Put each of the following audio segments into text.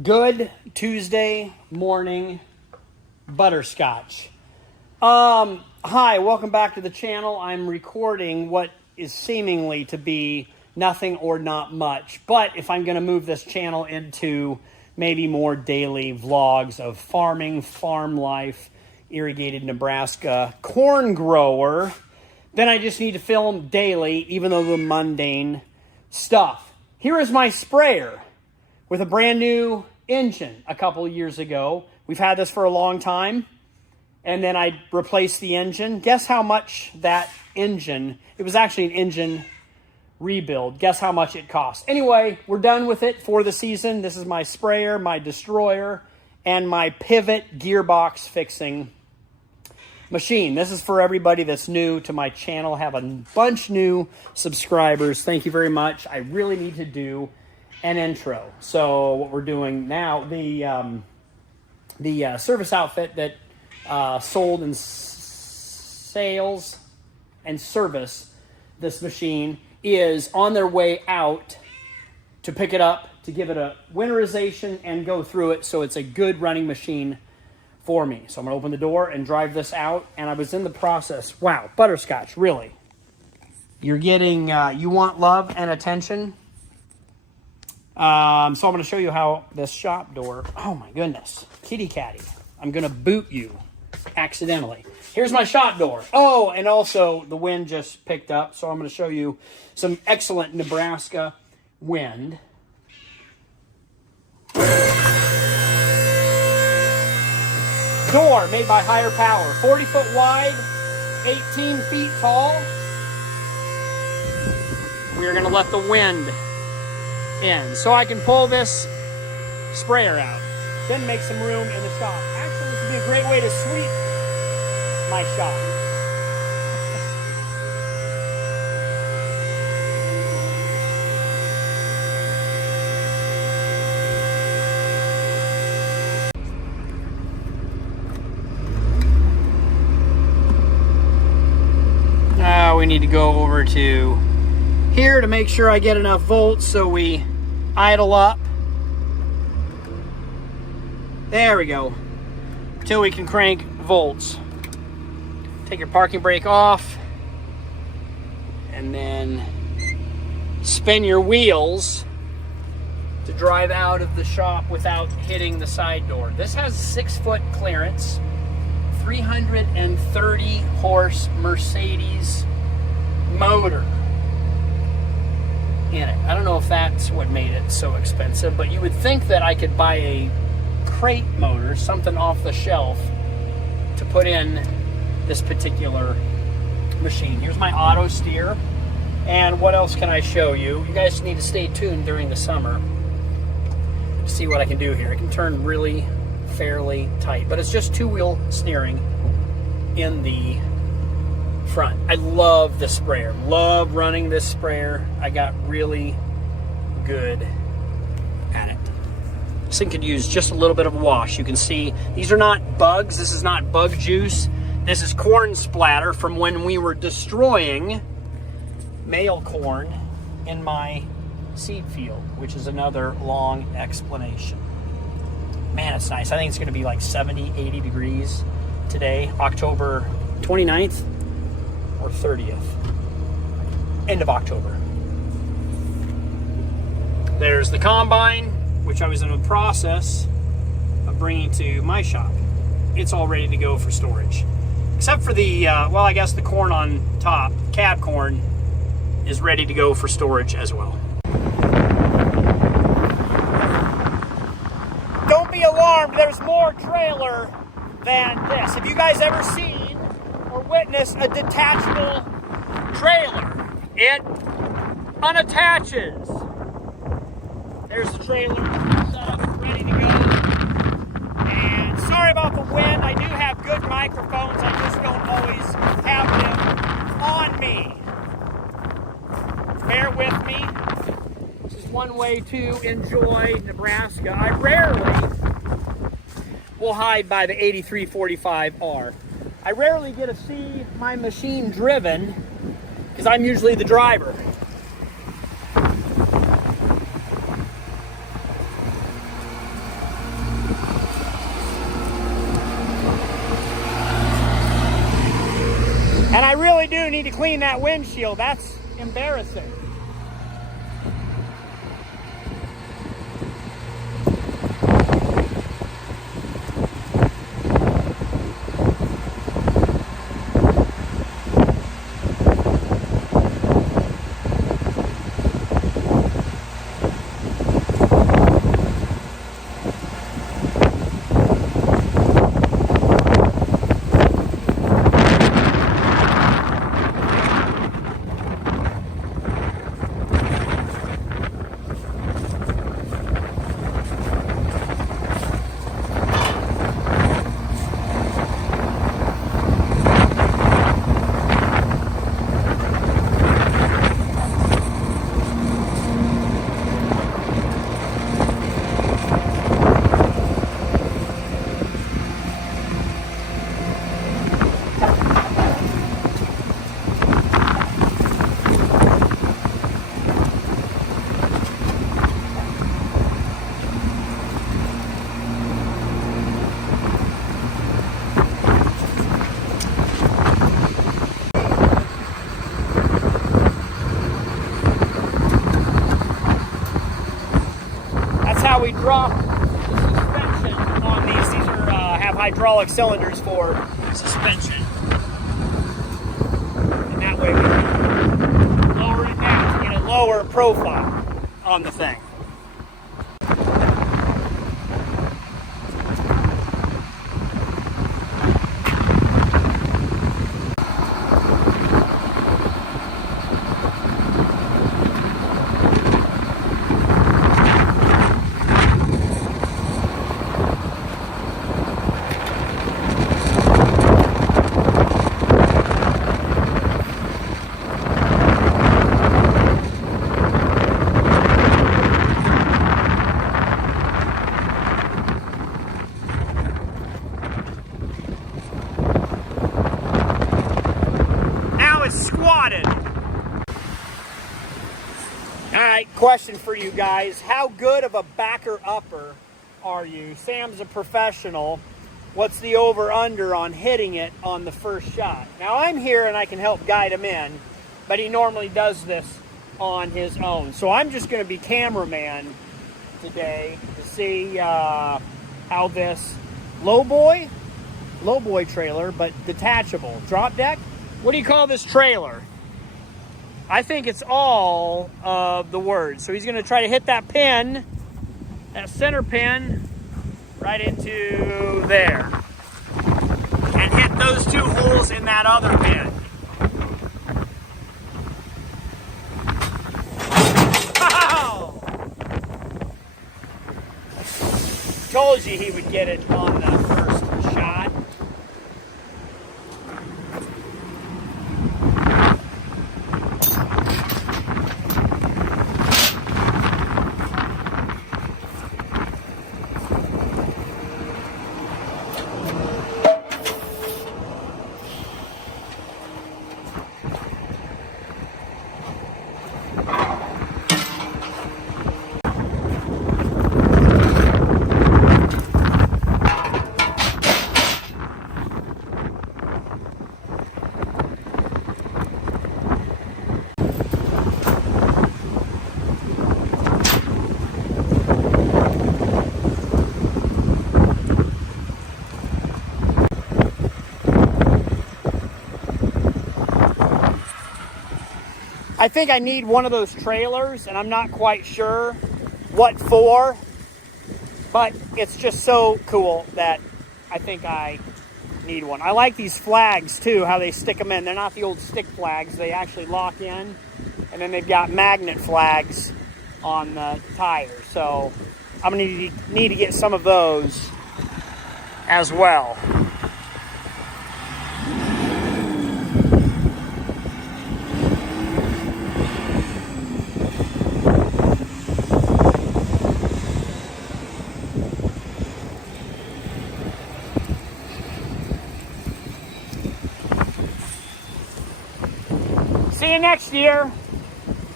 Good Tuesday morning butterscotch. Hi, welcome back to the channel. I'm recording what is seemingly to be nothing or not much, but if I'm going to move this channel into maybe more daily vlogs of farming, farm life, irrigated Nebraska, corn grower, then I just need to film daily, even though the mundane stuff. Here is my sprayer with a brand new engine a couple of years ago. We've had this for a long time. And then I replaced the engine. Guess how much that engine, it was actually an engine rebuild. Guess how much it cost. Anyway, we're done with it for the season. This is my sprayer, my destroyer, and my pivot gearbox fixing machine. This is for everybody that's new to my channel. I have a bunch new subscribers. Thank you very much. I really need to do an intro. So what we're doing now, the service outfit that sold and sales and service this machine is on their way out to pick it up, to give it a winterization and go through it so it's a good running machine for me. So I'm going to open the door and drive this out. And I was in the process. Wow, butterscotch, really? You're getting, you want love and attention? So I'm going to show you how this shop door, oh my goodness, kitty catty. I'm going to boot you accidentally. Here's my shop door. Oh, and also the wind just picked up. So I'm going to show you some excellent Nebraska wind. Door made by Higher Power, 40 foot wide, 18 feet tall. We're going to let the wind in so I can pull this sprayer out. Then make some room in the shop. Actually, this would be a great way to sweep my shop. Now we need to go over to here to make sure I get enough volts so we idle up. There we go. Until we can crank volts. Take your parking brake off. And then spin your wheels to drive out of the shop without hitting the side door. This has 6 foot clearance. 330 horse Mercedes motor in it. I don't know if that's what made it so expensive, but you would think that I could buy a crate motor, something off the shelf, to put in this particular machine. Here's my auto steer. And what else can I show you? You guys need to stay tuned during the summer to see what I can do here. I can turn really fairly tight, but it's just 2-wheel steering in the front. I love the sprayer. Love running this sprayer. I got really good at it. This thing could use just a little bit of a wash. You can see these are not bugs. This is not bug juice. This is corn splatter from when we were destroying male corn in my seed field, which is another long explanation. Man, it's nice. I think it's going to be like 70, 80 degrees today, October 29th or 30th. End of October. There's the combine, which I was in the process of bringing to my shop. It's all ready to go for storage. Except for the, well, I guess the corn on top, cab corn, is ready to go for storage as well. Don't be alarmed, there's more trailer than this. Have you guys ever seen or witnessed a detachable trailer? It unattaches. There's the trailer set up, ready to go. And sorry about the wind. I do have good microphones. I just don't always have them on me. Bear with me. This is one way to enjoy Nebraska. I rarely will hide by the 8345R. I rarely get to see my machine driven because I'm usually the driver. clean that windshield. That's embarrassing. How we drop the suspension on these. These are have hydraulic cylinders for suspension, and that way we can lower it down to get a lower profile on the thing. Squatted. All right, question for you guys. How good of a backer upper are you? Sam's a professional. What's the over-under on hitting it on the first shot? Now, I'm here and I can help guide him in, but he normally does this on his own. So I'm just going to be cameraman today to see how this lowboy trailer, but detachable, drop deck. What do you call this trailer? I think it's all of the words. So he's going to try to hit that pin, that center pin, right into there. And hit those two holes in that other pin. Wow! Told you he would get it on the first shot. I think I need one of those trailers, and I'm not quite sure what for, but it's just so cool that I think I need one. I like these flags too, how they stick them in. They're not the old stick flags. They actually lock in, and then they've got magnet flags on the tires. So I'm gonna need to get some of those as well. See you next year,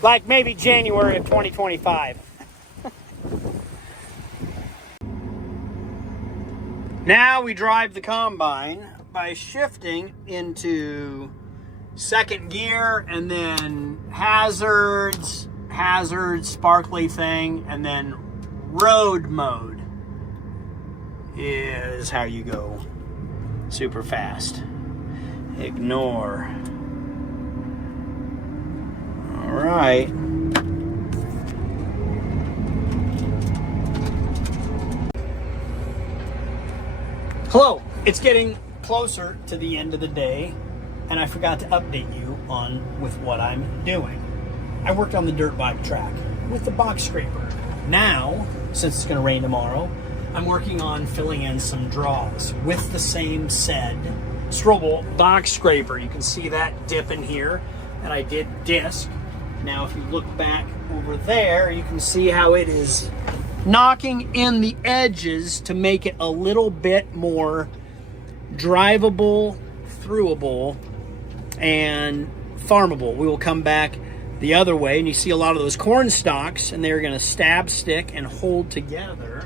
like maybe January of 2025. Now we drive the combine by shifting into second gear, and then hazards, sparkly thing, and then road mode is how you go super fast. Ignore. All right. Hello, it's getting closer to the end of the day, and I forgot to update you with what I'm doing. I worked on the dirt bike track with the box scraper. Now, since it's going to rain tomorrow, I'm working on filling in some draws with the same said Strobel box scraper. You can see that dip in here, and I did disc. Now, if you look back over there, you can see how it is knocking in the edges to make it a little bit more drivable, throughable, and farmable. We will come back the other way, and you see a lot of those corn stalks, and they're going to stab, stick, and hold together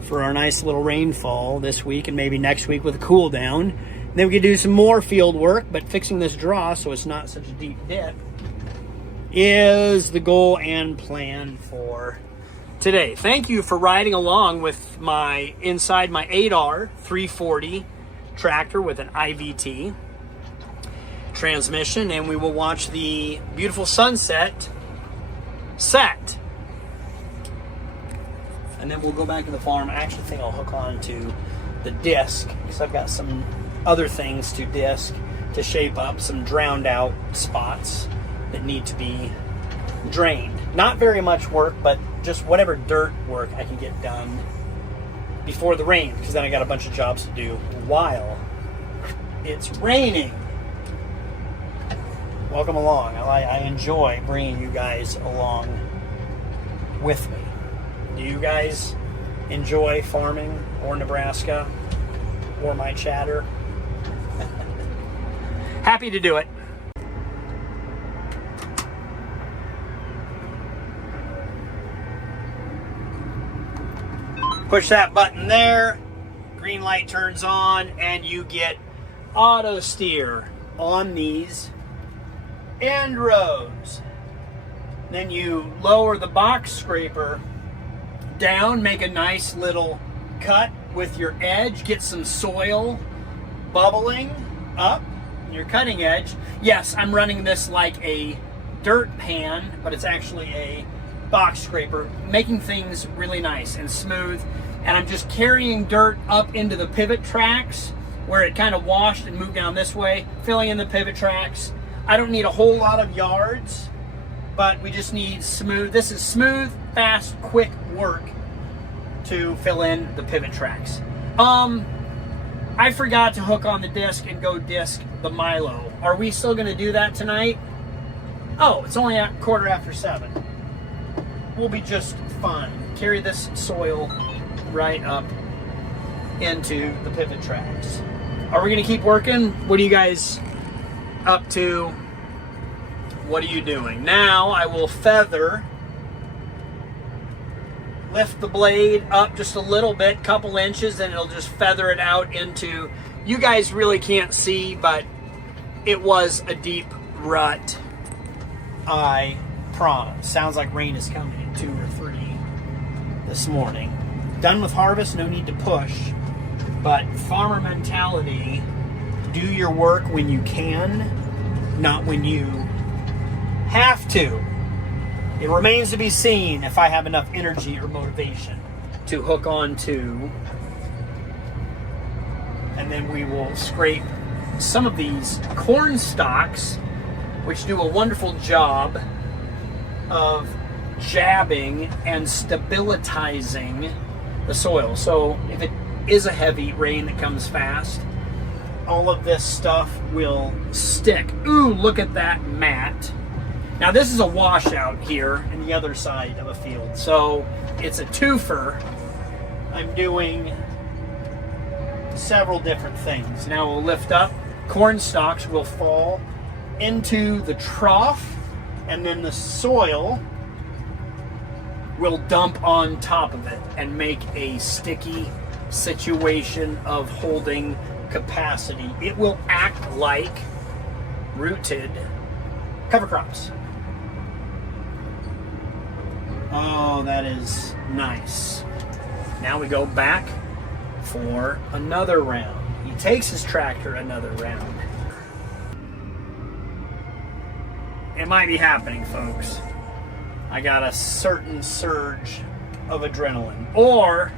for our nice little rainfall this week and maybe next week with a cool down. Then we can do some more field work, but fixing this draw so it's not such a deep dip is the goal and plan for today. Thank you for riding along with inside my 8R 340 tractor with an IVT transmission, and we will watch the beautiful sunset set. And then we'll go back to the farm. I actually think I'll hook on to the disc because I've got some other things to disc to shape up some drowned out spots that need to be drained. Not very much work, but just whatever dirt work I can get done before the rain, because then I got a bunch of jobs to do while it's raining. Welcome along. I enjoy bringing you guys along with me. Do you guys enjoy farming or Nebraska or my chatter? Happy to do it. Push that button there, green light turns on, and you get auto steer on these end rows. Then you lower the box scraper down, make a nice little cut with your edge, get some soil bubbling up in your cutting edge. Yes, I'm running this like a dirt pan, but it's actually a box scraper, making things really nice and smooth. And I'm just carrying dirt up into the pivot tracks where it kind of washed and moved down this way, filling in the pivot tracks. I don't need a whole lot of yards, but we just need smooth. This is smooth, fast, quick work to fill in the pivot tracks. I forgot to hook on the disc and go disc the Milo. Are we still going to do that tonight? Oh, it's only at 7:15. We'll be just fine. Carry this soil right up into the pivot tracks. Are we going to keep working? What are you guys up to? What are you doing? Now I will feather, lift the blade up just a little bit, couple inches, and it'll just feather it out into, you guys really can't see, but it was a deep rut. I promise. Sounds like rain is coming at 2 or 3 this morning. Done with harvest, no need to push, but farmer mentality, do your work when you can, not when you have to. It remains to be seen if I have enough energy or motivation to hook on to, and then we will scrape some of these corn stalks, which do a wonderful job of jabbing and stabilizing the soil. So if it is a heavy rain that comes fast, all of this stuff will stick. Ooh, look at that mat. Now this is a washout here in the other side of a field, so it's a twofer. I'm doing several different things. Now we'll lift up, corn stalks will fall into the trough, and then the soil will dump on top of it and make a sticky situation of holding capacity. It will act like rooted cover crops. Oh, that is nice. Now we go back for another round. He takes his tractor another round. It might be happening, folks. I got a certain surge of adrenaline. Or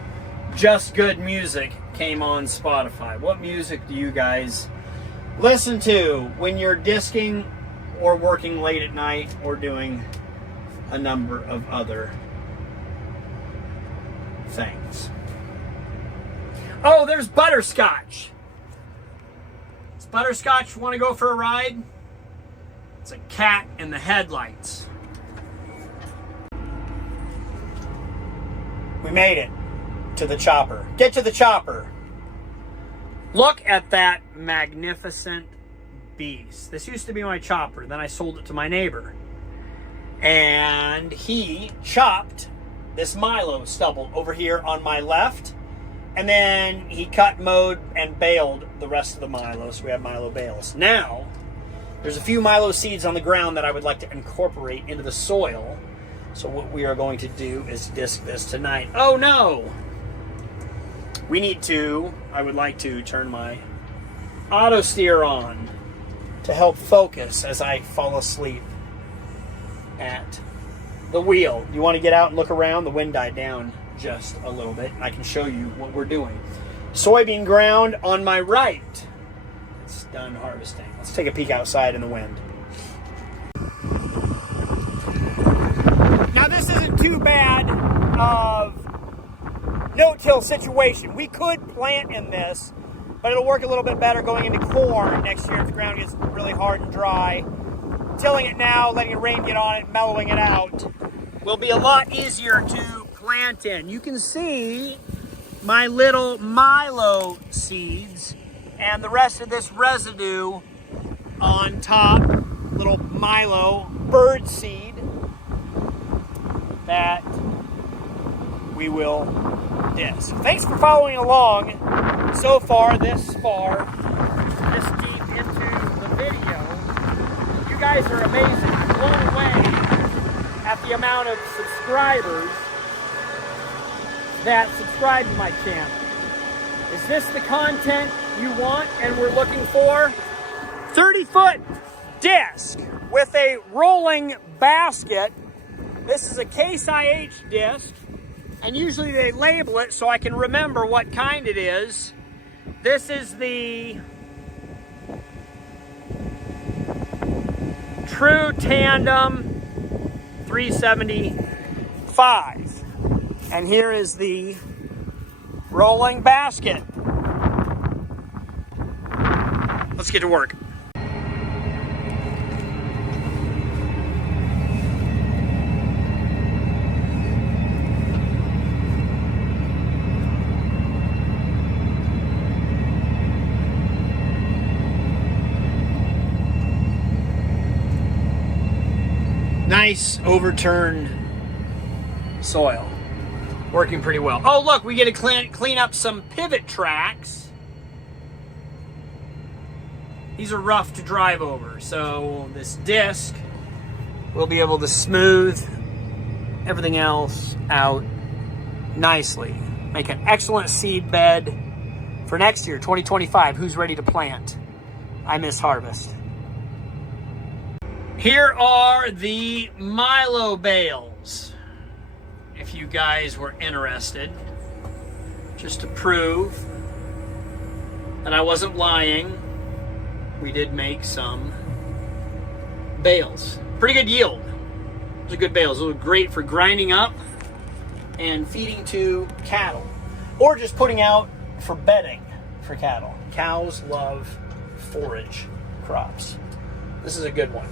just good music came on Spotify. What music do you guys listen to when you're disking or working late at night or doing a number of other things? Oh, there's Butterscotch. Does Butterscotch want to go for a ride? It's a cat in the headlights. We made it to the chopper. Get to the chopper. Look at that magnificent beast. This used to be my chopper. Then I sold it to my neighbor. And he chopped this Milo stubble over here on my left. And then he cut, mowed, and baled the rest of the Milo. So we have Milo bales. Now, there's a few Milo seeds on the ground that I would like to incorporate into the soil. So what we are going to do is disc this tonight. Oh no! I would like to turn my auto steer on to help focus as I fall asleep at the wheel. You want to get out and look around? The wind died down just a little bit, and I can show you what we're doing. Soybean ground on my right. It's done harvesting. Let's take a peek outside in the wind. Now this isn't too bad of no-till situation. We could plant in this, but it'll work a little bit better going into corn next year if the ground gets really hard and dry. Tilling it now, letting the rain get on it, mellowing it out, will be a lot easier to plant in. You can see my little Milo seeds and the rest of this residue on top, little Milo bird seed that we will disc. Thanks for following along so far, this deep into the video. You guys are amazing. I'm blown away at the amount of subscribers that subscribe to my channel. Is this the content you want and we're looking for? 30-foot disc with a rolling basket. This is a Case IH disc, and usually they label it so I can remember what kind it is. This is the True Tandem 375. And here is the rolling basket. Let's get to work. Nice overturned soil. Working pretty well. Oh, look, we get to clean up some pivot tracks. These are rough to drive over, so this disc will be able to smooth everything else out nicely. Make an excellent seed bed for next year, 2025. Who's ready to plant? I miss harvest. Here are the Milo bales, if you guys were interested, just to prove that I wasn't lying. We did make some bales. Pretty good yield. Those are good bales. Those are great for grinding up and feeding to cattle, or just putting out for bedding for cattle. Cows love forage crops. This is a good one.